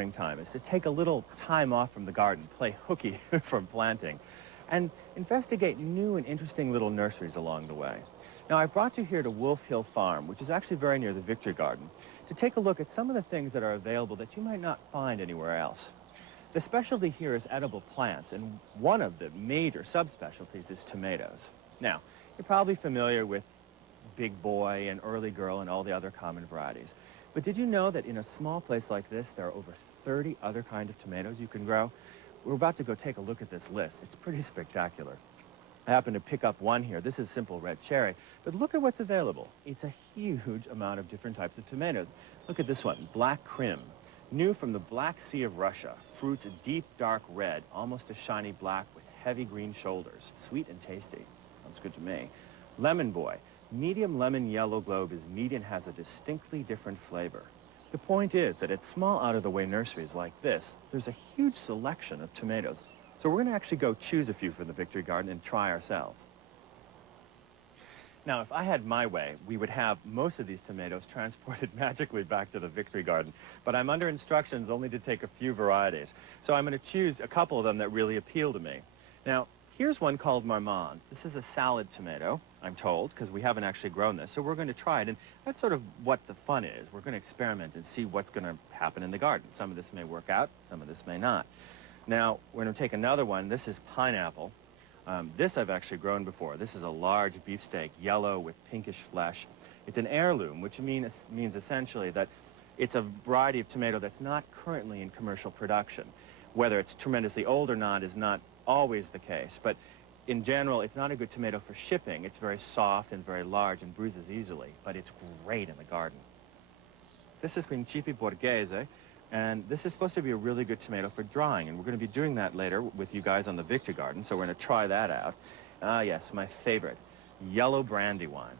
springtime is to take a little time off from the garden, play hooky from planting, and investigate new and interesting little nurseries along the way. Now, I brought you here to Wolf Hill Farm, which is actually very near the Victory Garden, to take a look at some of the things that are available that you might not find anywhere else. The specialty here is edible plants, and one of the major subspecialties is tomatoes. Now, you're probably familiar with Big Boy and Early Girl and all the other common varieties. But did you know that in a small place like this, there are over 30 other kinds of tomatoes you can grow? We're about to go take a look at this list. It's pretty spectacular. I happen to pick up one here. This is simple red cherry, but look at what's available. It's a huge amount of different types of tomatoes. Look at this one, Black Krim, new from the Black Sea of Russia. Fruits a deep, dark red, almost a shiny black with heavy green shoulders. Sweet and tasty. Sounds good to me. Lemon Boy, medium lemon yellow globe is meaty and has a distinctly different flavor. The point is that at small out-of-the-way nurseries like this, there's a huge selection of tomatoes. So we're going to actually go choose a few from the Victory Garden and try ourselves. Now, if I had my way, we would have most of these tomatoes transported magically back to the Victory Garden, but I'm under instructions only to take a few varieties. So I'm going to choose a couple of them that really appeal to me. Now, here's one called Marmande. This is a salad tomato, I'm told, because we haven't actually grown this, so we're going to try it, and that's sort of what the fun is. We're going to experiment and see what's going to happen in the garden. Some of this may work out, some of this may not. Now, we're going to take another one. This is pineapple. This I've actually grown before. This is a large beefsteak, yellow with pinkish flesh. It's an heirloom, which means essentially that it's a variety of tomato that's not currently in commercial production. Whether it's tremendously old or not is not always the case, but in general, it's not a good tomato for shipping. It's very soft and very large and bruises easily, but it's great in the garden. This is Principi Borghese, and this is supposed to be a really good tomato for drying, and we're going to be doing that later with you guys on the Victory Garden, so we're going to try that out. Ah, yes, my favorite, yellow brandywine.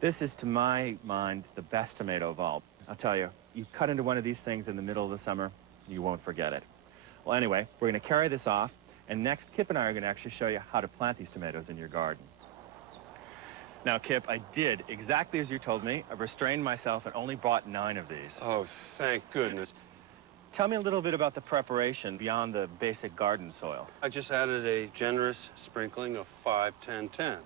This is, to my mind, the best tomato of all. I'll tell you, you cut into one of these things in the middle of the summer, you won't forget it. Well, anyway, we're going to carry this off, and next, Kip and I are going to actually show you how to plant these tomatoes in your garden. Now, Kip, I did exactly as you told me. I've restrained myself and only bought 9 of these. Oh, thank goodness. Tell me a little bit about the preparation beyond the basic garden soil. I just added a generous sprinkling of 5-10-10.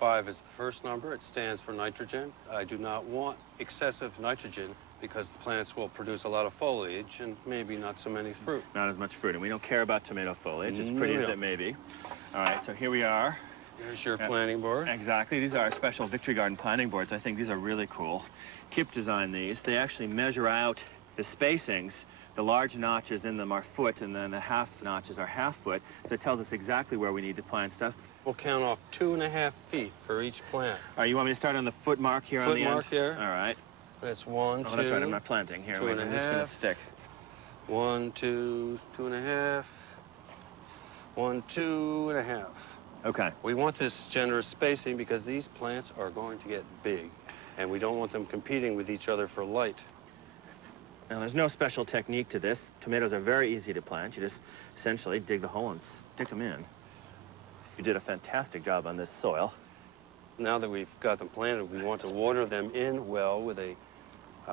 5 is the first number. It stands for nitrogen. I do not want excessive nitrogen because the plants will produce a lot of foliage and maybe not so many fruit. Not as much fruit, and we don't care about tomato foliage, as pretty as it may be. All right, so here we are. Here's your planting board. Exactly. These are our special Victory Garden planting boards. I think these are really cool. Kip designed these. They actually measure out the spacings. The large notches in them are foot, and then the half notches are half foot. So it tells us exactly where we need to plant stuff. We'll count off 2.5 feet for each plant. All right, you want me to start on the foot mark here on the end? Foot mark here. All right. That's 1, 2. Oh, that's right. I'm not planting here. 2.5. I'm just going to stick. 1, 2, 2.5. 1, 2.5. Okay. We want this generous spacing because these plants are going to get big, and we don't want them competing with each other for light. Now, there's no special technique to this. Tomatoes are very easy to plant. You just essentially dig the hole and stick them in. You did a fantastic job on this soil. Now that we've got them planted, we want to water them in well with a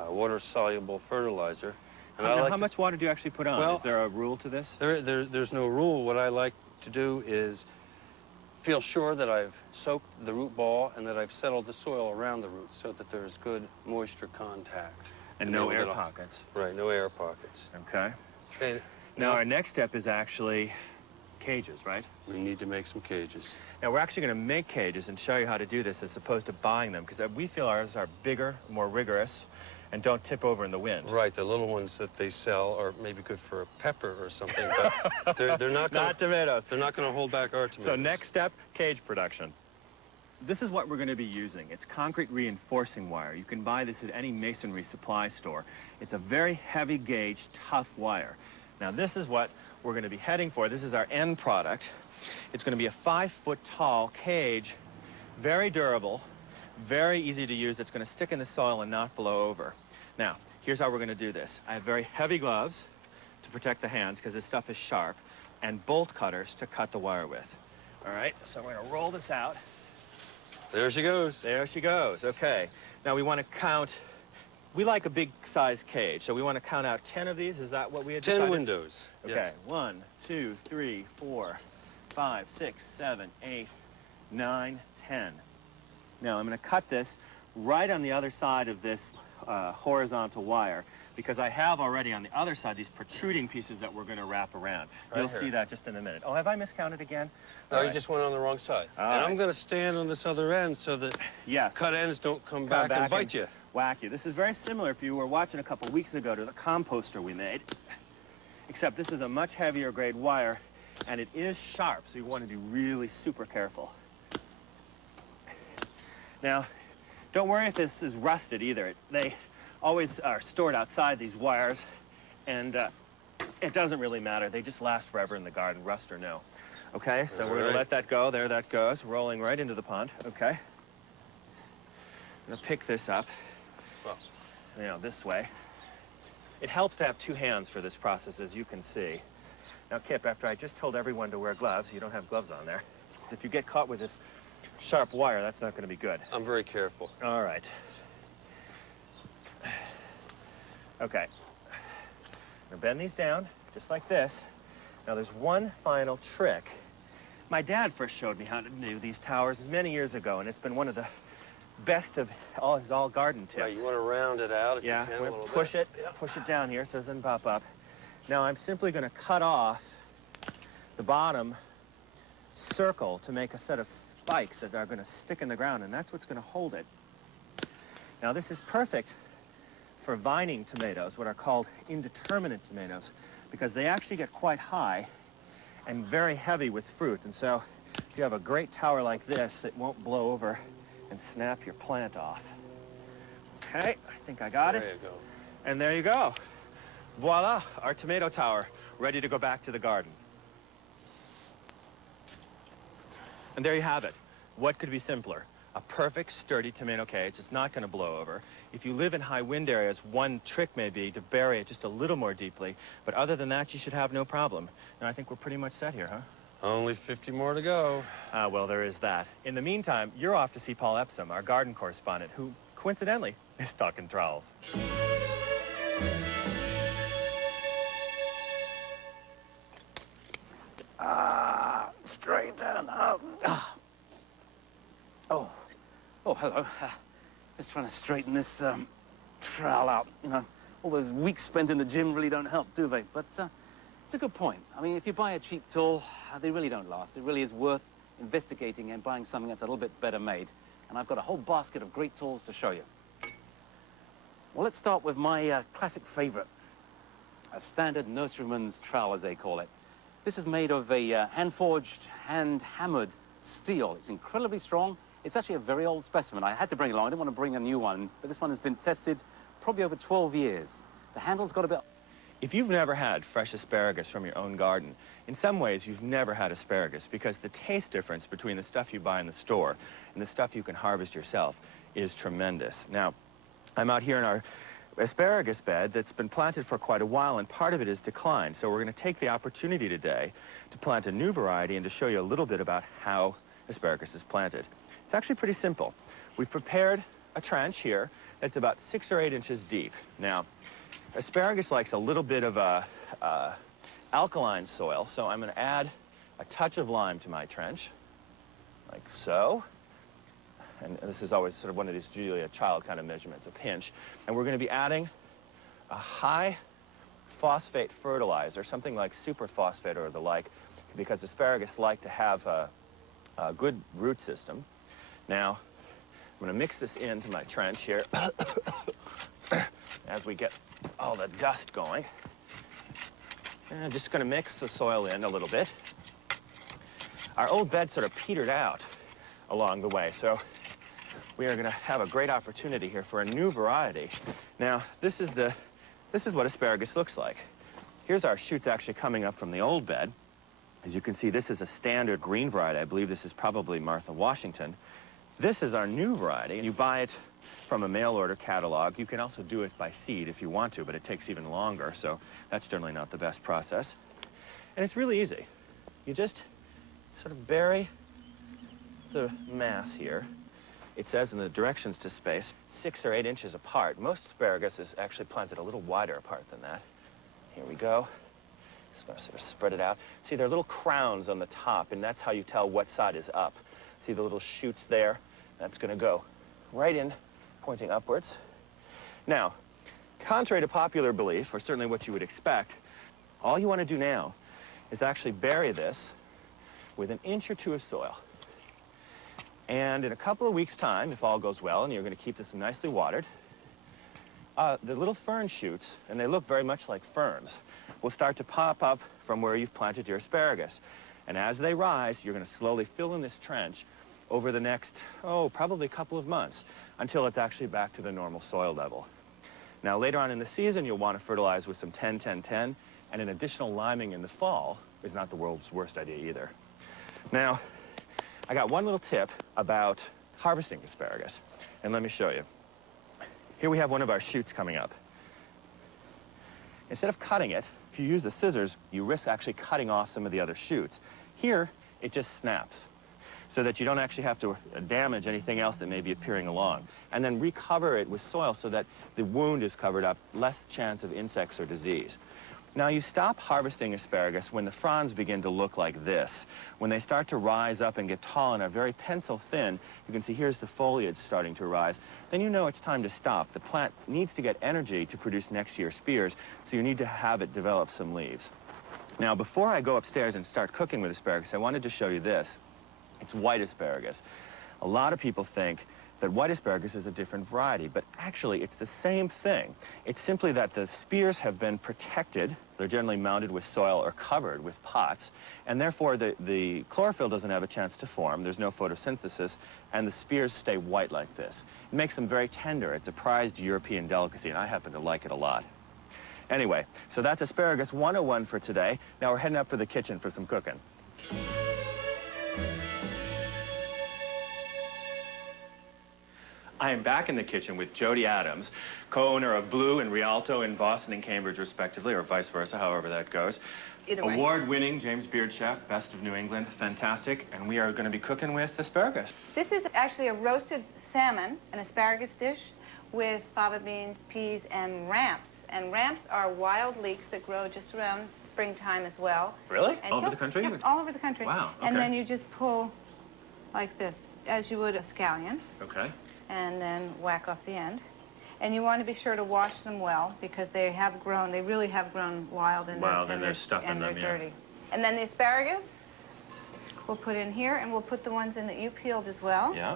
water-soluble fertilizer. And how much water do you actually put on? Well, is there a rule to this? There's no rule. What I like to do is feel sure that I've soaked the root ball and that I've settled the soil around the roots so that there's good moisture contact. And no air pockets. Right, no air pockets. Okay. Okay. Now, our next step is actually cages, right? We need to make some cages. Now, we're actually going to make cages and show you how to do this as opposed to buying them, because we feel ours are bigger, more rigorous, and don't tip over in the wind. Right, the little ones that they sell are maybe good for a pepper or something, but they're not gonna, not tomatoes. They're not going to hold back our tomatoes. So next step, cage production. This is what we're going to be using. It's concrete reinforcing wire. You can buy this at any masonry supply store. It's a very heavy gauge, tough wire. Now, this is what we're going to be heading for. This is our end product. It's going to be a 5-foot tall cage, very durable, very easy to use. It's going to stick in the soil and not blow over. Now, here's how we're going to do this. I have very heavy gloves to protect the hands because this stuff is sharp, and bolt cutters to cut the wire with. All right, so we're going to roll this out. There she goes. There she goes. Okay. Now we want to count we like a big size cage, so we want to count out 10 of these. Is that what we had 10 decided? windows. Okay, Yes. 1, 2, 3, 4, 5, 6, 7, 8, 9, 10. Now I'm going to cut this right on the other side of this horizontal wire, because I have already on the other side these protruding pieces that we're going to wrap around. Right You'll here. see that just in a minute. Oh, have I miscounted again? No, All you right. just went on the wrong side. All and right. I'm going to stand on this other end so that Yes. cut ends don't come back and bite you. Whack you. This is very similar, if you were watching a couple weeks ago, to the composter we made, except this is a much heavier grade wire, and it is sharp, so you want to be really super careful. Now, don't worry if this is rusted either. They always are stored outside these wires, and it doesn't really matter. They just last forever in the garden, rust or no. Okay, so we're going to let that go. There that goes, rolling right into the pond. Okay. I'm going to pick this up, this way. It helps to have two hands for this process, as you can see. Now, Kip, after I just told everyone to wear gloves, you don't have gloves on there. If you get caught with this sharp wire, that's not going to be good. I'm very careful. All right. Okay. Now bend these down, just like this. Now there's one final trick. My dad first showed me how to do these towers many years ago, and it's been one of the best of all his garden tips. Right, you want to round it out if Yeah, you can a we're little push bit. it, push it down here so it doesn't pop up. Now I'm simply going to cut off the bottom circle to make a set of spikes that are going to stick in the ground, and that's what's going to hold it. Now this is perfect for vining tomatoes, what are called indeterminate tomatoes, because they actually get quite high and very heavy with fruit. And so if you have a great tower like this, it won't blow over and snap your plant off. Okay, I think I got it. There you go. And there you go. Voila, our tomato tower, ready to go back to the garden. And there you have it. What could be simpler? A perfect, sturdy tomato cage. It's not going to blow over. If you live in high wind areas, one trick may be to bury it just a little more deeply. But other than that, you should have no problem. And I think we're pretty much set here, huh? Only 50 more to go. Well, there is that. In the meantime, you're off to see Paul Epsom, our garden correspondent, who, coincidentally, is talking trowels. Straight down. Oh, hello. Just trying to straighten this trowel out. You know, all those weeks spent in the gym really don't help, do they? But it's a good point. I mean, if you buy a cheap tool, they really don't last. It really is worth investigating and buying something that's a little bit better made. And I've got a whole basket of great tools to show you. Well, let's start with my classic favorite, a standard nurseryman's trowel, as they call it. This is made of a hand-forged, hand-hammered steel. It's incredibly strong. It's actually a very old specimen. I had to bring it along. I didn't want to bring a new one, but this one has been tested probably over 12 years. The handle's got a bit... If you've never had fresh asparagus from your own garden, in some ways you've never had asparagus, because the taste difference between the stuff you buy in the store and the stuff you can harvest yourself is tremendous. Now, I'm out here in our asparagus bed that's been planted for quite a while, and part of it is declined. So we're going to take the opportunity today to plant a new variety and to show you a little bit about how asparagus is planted. It's actually pretty simple. We've prepared a trench here that's about 6 or 8 inches deep. Now, asparagus likes a little bit of alkaline soil, so I'm going to add a touch of lime to my trench, like so. And this is always sort of one of these Julia Child kind of measurements, a pinch. And we're going to be adding a high phosphate fertilizer, something like superphosphate or the like, because asparagus like to have a good root system. Now, I'm going to mix this into my trench here as we get all the dust going. And I'm just going to mix the soil in a little bit. Our old bed sort of petered out along the way, so we are going to have a great opportunity here for a new variety. Now, this is what asparagus looks like. Here's our shoots actually coming up from the old bed. As you can see, this is a standard green variety. I believe this is probably Martha Washington. This is our new variety, and you buy it from a mail order catalog. You can also do it by seed if you want to, but it takes even longer, so that's generally not the best process. And it's really easy. You just sort of bury the mass here it says in the directions to space, 6 or 8 inches apart. Most asparagus is actually planted a little wider apart than that. Here we go. Just going to sort of spread it out. See, there are little crowns on the top, and that's how you tell what side is up. See the little shoots there? That's going to go right in, pointing upwards. Now, contrary to popular belief, or certainly what you would expect, all you want to do now is actually bury this with 1 inch or 2 of soil. And in a couple of weeks' time, if all goes well, and you're going to keep this nicely watered, the little fern shoots, and they look very much like ferns, will start to pop up from where you've planted your asparagus. And as they rise, you're going to slowly fill in this trench over the next, probably a couple of months, until it's actually back to the normal soil level. Now, later on in the season, you'll want to fertilize with some 10-10-10, and an additional liming in the fall is not the world's worst idea either. Now, I got one little tip about harvesting asparagus, and let me show you. Here we have one of our shoots coming up. Instead of cutting it, if you use the scissors, you risk actually cutting off some of the other shoots. Here, it just snaps, so that you don't actually have to damage anything else that may be appearing along. And then recover it with soil so that the wound is covered up, less chance of insects or disease. Now, you stop harvesting asparagus when the fronds begin to look like this. When they start to rise up and get tall and are very pencil thin, you can see here's the foliage starting to rise, then you know it's time to stop. The plant needs to get energy to produce next year's spears, so you need to have it develop some leaves. Now, before I go upstairs and start cooking with asparagus, I wanted to show you this. It's white asparagus. A lot of people think that white asparagus is a different variety, but actually it's the same thing. It's simply that the spears have been protected. They're generally mounted with soil or covered with pots, and therefore the chlorophyll doesn't have a chance to form. There's no photosynthesis, and the spears stay white like this. It makes them very tender. It's a prized European delicacy, and I happen to like it a lot. Anyway, so that's Asparagus 101 for today. Now we're heading up to the kitchen for some cooking. I am back in the kitchen with Jody Adams, co-owner of Blue and Rialto in Boston and Cambridge, respectively, or vice versa, however that goes. Either way. Award-winning James Beard chef, best of New England, fantastic. And we are going to be cooking with asparagus. This is actually a roasted salmon, an asparagus dish with fava beans, peas, and ramps. And ramps are wild leeks that grow just around springtime as well. Really? And All over the country? Yeah, all over the country. Wow, And okay. then you just pull like this, as you would a scallion. Okay. And then whack off the end. And you want to be sure to wash them well because they have grown, they really have grown wild and there's stuff in them, they're dirty. And then the asparagus we'll put in here, and we'll put the ones in that you peeled as well. Yeah.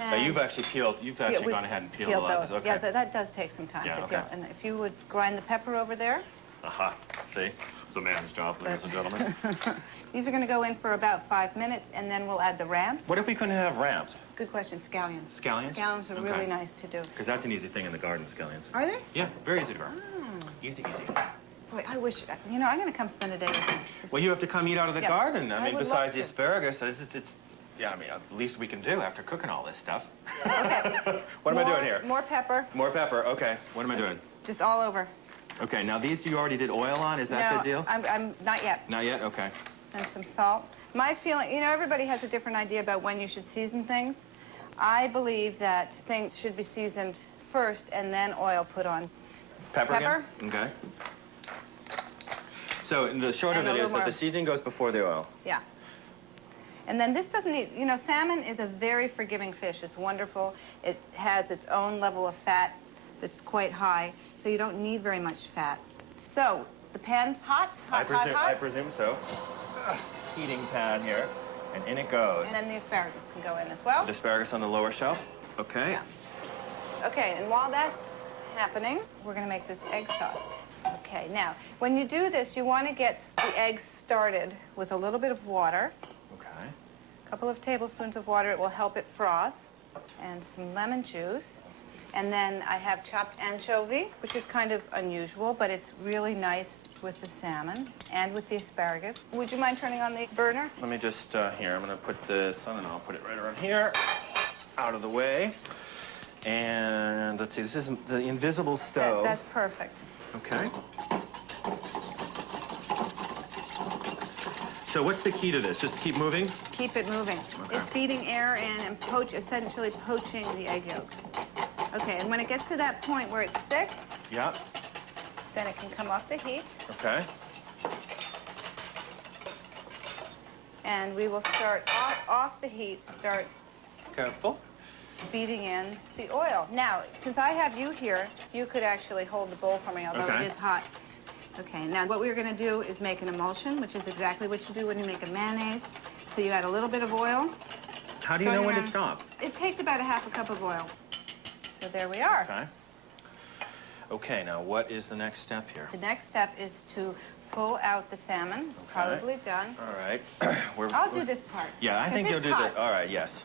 Now And you've actually gone ahead and peeled a lot of those. this. Okay. Yeah, that does take some time Yeah, to okay. peel. And if you would grind the pepper over there. Aha, see? It's a man's job, ladies and gentlemen. These are going to go in for about 5 minutes, and then we'll add the ramps. What if we couldn't have ramps? Good question, scallions. Scallions? Scallions are Okay. really nice to do. Because that's an easy thing in the garden, scallions. Are they? Yeah, very easy to grow. Easy, easy. Boy, I wish, I'm going to come spend a day with you. Well, you have to come eat out of the Yeah, garden. I I mean, would besides love the to. asparagus, it's yeah, I mean, the least we can do after cooking all this stuff. Okay. What am I doing here? More pepper, More pepper, okay. What am I doing? just all over. Okay, now these you already did oil on, is that No, the deal? I'm not yet. Not yet, okay. And some salt. My feeling, everybody has a different idea about when you should season things. I believe that things should be seasoned first and then oil put on. Pepper Pepper? again? Okay. So the short of And a it is little that more. the seasoning goes before the oil. Yeah. And then this doesn't need, salmon is a very forgiving fish. It's wonderful. It has its own level of fat that's quite high, so you don't need very much fat. So, the pan's hot, I hot. presume so. Heating pan here, and in it goes. And then the asparagus can go in as well. The asparagus on the lower shelf. Okay. Yeah. Okay, and while that's happening, we're going to make this egg sauce. Okay, now, when you do this, you want to get the eggs started with a little bit of water, Okay. a couple of tablespoons of water. It will help it froth, and some lemon juice. And then I have chopped anchovy, which is kind of unusual, but it's really nice with the salmon and with the asparagus. Would you mind turning on the burner? Let me just, here, I'm going to put this on, and I'll put it right around here, out of the way. And let's see, this is the invisible stove. That's perfect. Okay. So what's the key to this? Just keep moving? Keep it moving. Okay. It's feeding air in and essentially poaching the egg yolks. Okay, and when it gets to that point where it's thick, Yeah. then it can come off the heat, Okay. and we will start off the heat, start Careful. beating in the oil. Now, since I have you here, you could actually hold the bowl for me, although Okay. it is hot. Okay, now what we're gonna do is make an emulsion, which is exactly what you do when you make a mayonnaise. So you add a little bit of oil. How do you know Going when to around. stop? It takes about a half a cup of oil. So there we are. Okay. Okay, now what is the next step here? The next step is to pull out the salmon. It's probably done. All right. I'll do this part. Yeah, I 'cause think you'll it's do hot. that. All right, yes.